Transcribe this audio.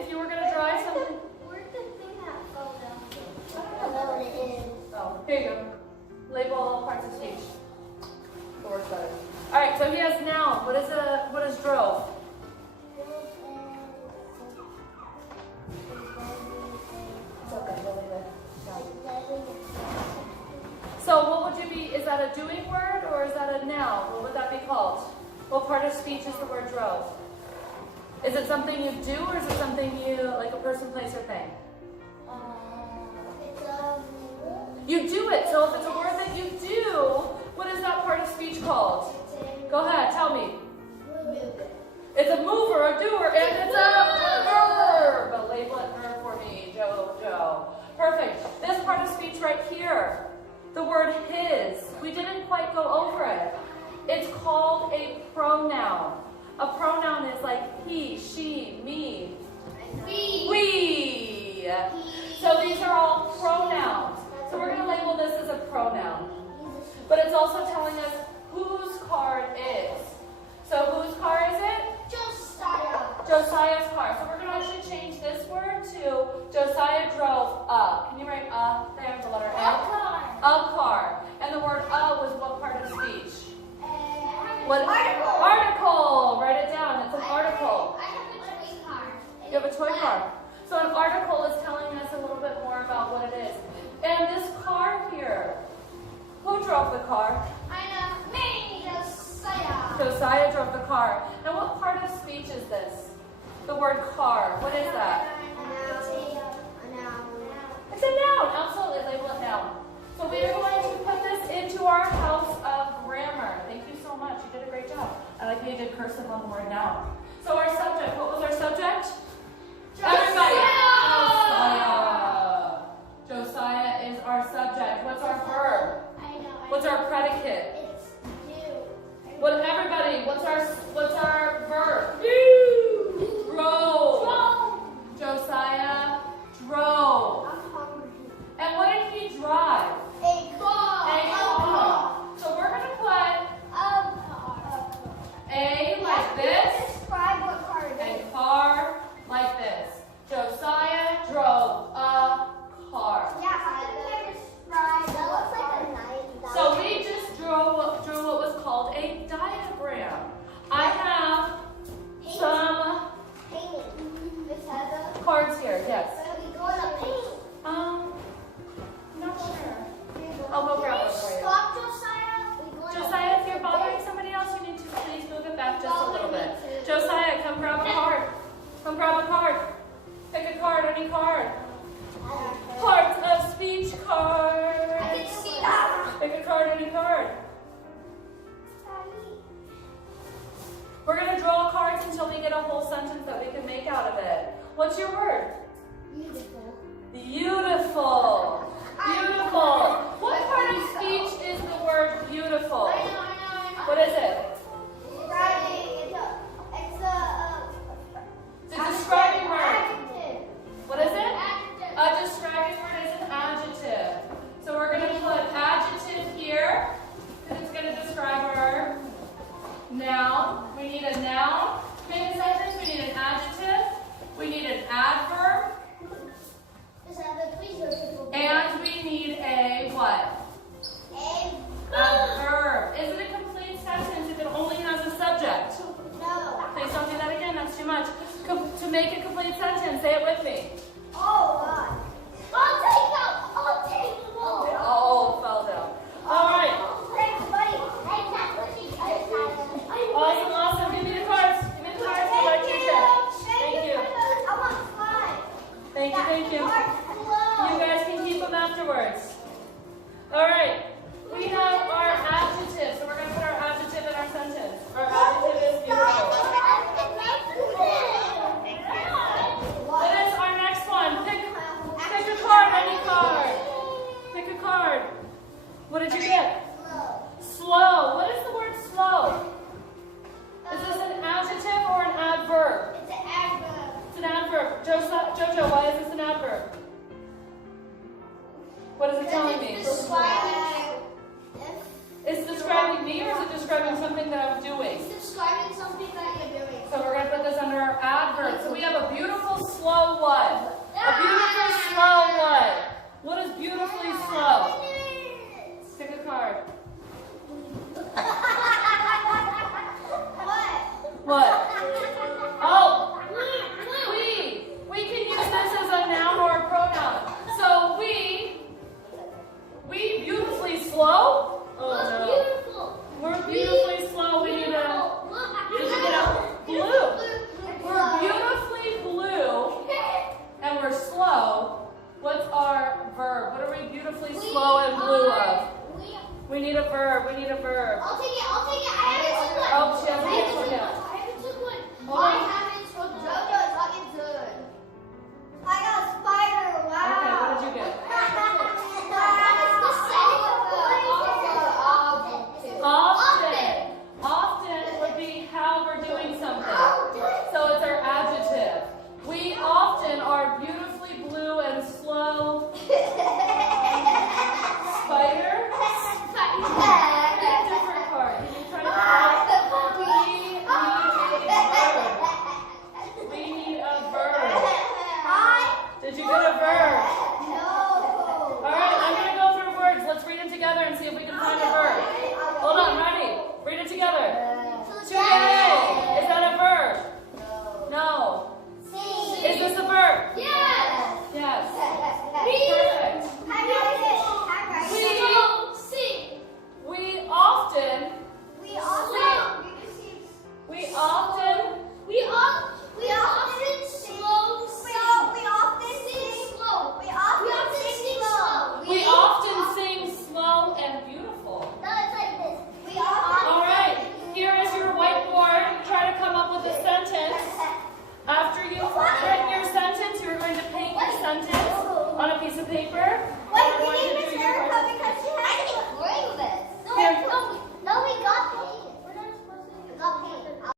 if you were going to drive something. Where's the thing that fell down? I don't know what it is. Oh, here you go. Label all parts of speech. The word better. All right, so he has noun. What is drove? It's okay, we'll leave it. So what would you be, is that a doing word or is that a noun? What would that be called? What part of speech is the word drove? Is it something you do or is it something you, like a person, place, or thing? You do it. So if it's a word that you do, what is that part of speech called? Go ahead, tell me. It's a mover, a doer, and it's a verb. Label it verb for me, Joe. Perfect. This part of speech right here, the word his, we didn't quite go over it. It's called a pronoun. A pronoun is like he, she, me, we. So these are all pronouns. So we're going to label this as a pronoun. But it's also telling us whose car it is. So whose car is it? Josiah's car. So we're going to actually change this word to Josiah drove a. Can you write a there, the letter A? A car. And the word a was what part of speech? What? Article. Write it down. It's an article. I have a toy car. You have a toy car. So an article is telling us a little bit more about what it is. And this car here, who drove the car? Me, Josiah. Josiah drove the car. And what part of speech is this? The word car. What is that? It's a noun. Absolutely. Label it noun. So we are going to put this into our house of grammar. Thank you so much. You did a great job. I like how you did cursive on the word noun. So our subject, what was our subject? Everybody. Josiah. Josiah is our subject. What's our verb? What's our predicate? It's you. What, everybody, what's our verb? Drove. Josiah drove. I'm hungry. And what did he drive? A car. A car. So we're going to put a like this, Describe what car it and is. car like this. Josiah drove a car. Yeah, how can you describe that? Looks like a nice. So we just drew what was called a diagram. I have some cards here. Yes. Not sure. I'll go grab one for you. Stop, Josiah. Josiah, if you're bothering somebody else, you need to please move it back just a little bit. Josiah, come grab a card. Come grab a card. Pick a card, any card. Parts of speech card. I can see that. Pick a card, any card. We're going to draw cards until we get a whole sentence that we can make out of it. What's your word? Beautiful. Beautiful. Beautiful. What part of speech is the word beautiful? I know. What is it? It's a describing word. What is it? A describing word is an adjective. So we're going to put adjective here because it's going to describe our noun. We need a noun to make a sentence. We need an adjective. We need an adverb. And we need a what? A verb. Is it a complete sentence if it only has a subject? No. Please don't do that again. That's too much. To make a complete sentence, say it with me. Oh, God. I'll take them all. They all fell down. All right. Awesome. Give me the cards. Give me the cards. Thank you. I want five. Thank you. You guys can keep them afterwards. All right. We have our adjective. So we're going to put our adjective in our sentence. Our adjective is beautiful. What is our next one? Pick a card, any card. Pick a card. What did you get? Slow. What is the word slow? Is this an adjective or an adverb? It's an adverb. It's an adverb. Jojo, why is this an adverb? What is it telling me? Is it describing me or is it describing something that I'm doing? It's describing something that you're doing. So we're going to put this under our adverb. So we have a beautiful slow. A beautiful slow what? What is beautifully slow? Pick a card.